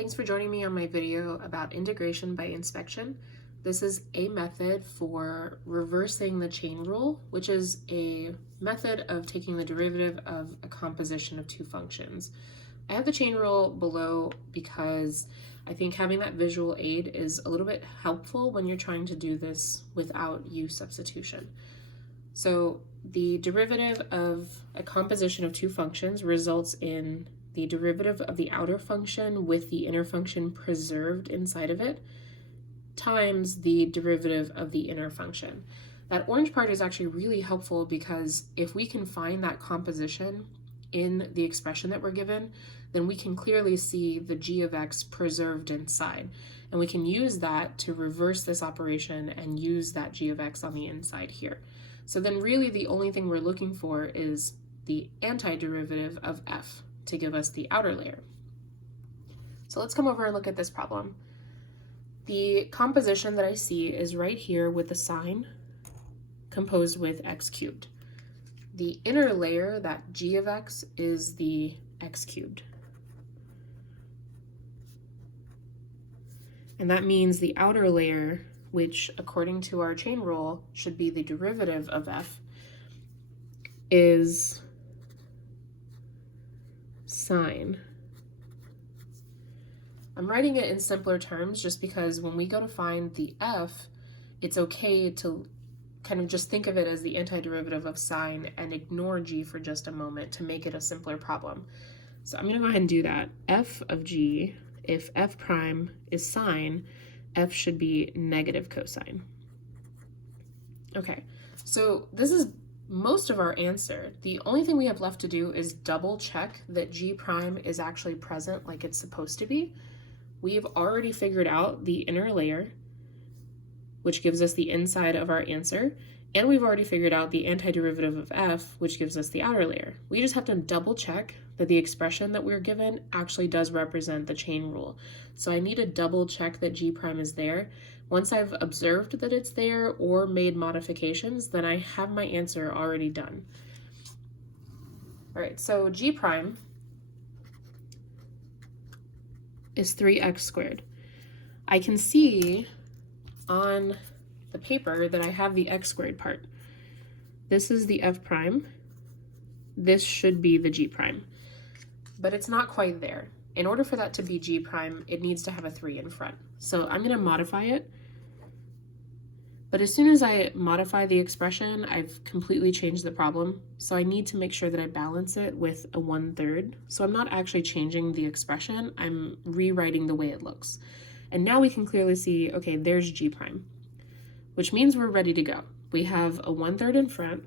Thanks for joining me on my video about integration by inspection. This is a method for reversing the chain rule, which is a method of taking the derivative of a composition of two functions. I have the chain rule below because I think having that visual aid is a little bit helpful when you're trying to do this without u substitution. So the derivative of a composition of two functions results in the derivative of the outer function with the inner function preserved inside of it times the derivative of the inner function. That orange part is actually really helpful because if we can find that composition in the expression that we're given, then we can clearly see the g of x preserved inside. And we can use that to reverse this operation and use that g of x on the inside here. So then really the only thing we're looking for is the antiderivative of f to give us the outer layer. So let's come over and look at this problem. The composition that I see is right here with the sign composed with x cubed. The inner layer, that g of x, is the x cubed. And that means the outer layer, which according to our chain rule should be the derivative of f, is sine. I'm writing it in simpler terms just because when we go to find the f, it's okay to kind of just think of it as the antiderivative of sine and ignore g for just a moment to make it a simpler problem. So I'm going to go ahead and do that. F of g, if f prime is sine, f should be negative cosine. Okay, so this is most of our answer. The only thing we have left to do is double check that g prime is actually present like it's supposed to be. We've already figured out the inner layer, which gives us the inside of our answer, and we've already figured out the antiderivative of f, which gives us the outer layer. We just have to double check that the expression that we're given actually does represent the chain rule. So I need to double check that g prime is there. Once I've observed that it's there or made modifications, then I have my answer already done. All right, so g prime is 3x squared. I can see on the paper that I have the x squared part. This is the f prime. This should be the g prime, but it's not quite there. In order for that to be g prime, it needs to have a 3 in front. So I'm going to modify it. But as soon as I modify the expression, I've completely changed the problem. So I need to make sure that I balance it with a 1/3. So I'm not actually changing the expression, I'm rewriting the way it looks. And now we can clearly see, okay, there's g prime, which means we're ready to go. We have a 1/3 in front,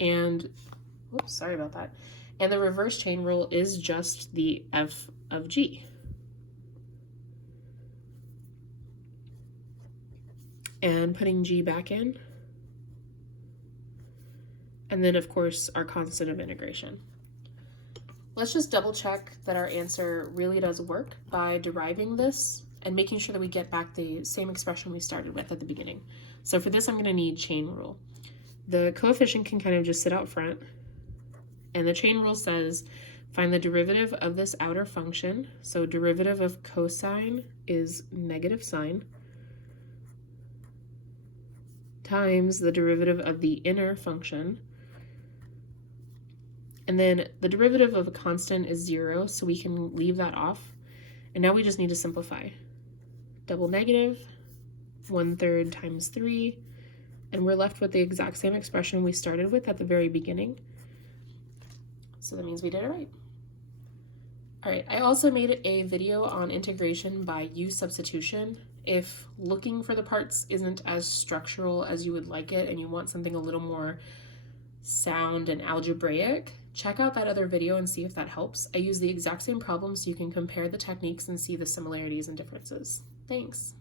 and, oops, sorry about that. And the reverse chain rule is just the f of g. And putting g back in. And then, of course, our constant of integration. Let's just double check that our answer really does work by deriving this and making sure that we get back the same expression we started with at the beginning. So for this, I'm going to need chain rule. The coefficient can kind of just sit out front. And the chain rule says, find the derivative of this outer function. So derivative of cosine is negative sine times the derivative of the inner function. And then the derivative of a constant is 0, so we can leave that off. And now we just need to simplify. Double negative, 1/3 times 3, and we're left with the exact same expression we started with at the very beginning. So that means we did it right. All right, I also made a video on integration by u substitution. If looking for the parts isn't as structural as you would like it and you want something a little more sound and algebraic, check out that other video and see if that helps. I use the exact same problem so you can compare the techniques and see the similarities and differences. Thanks.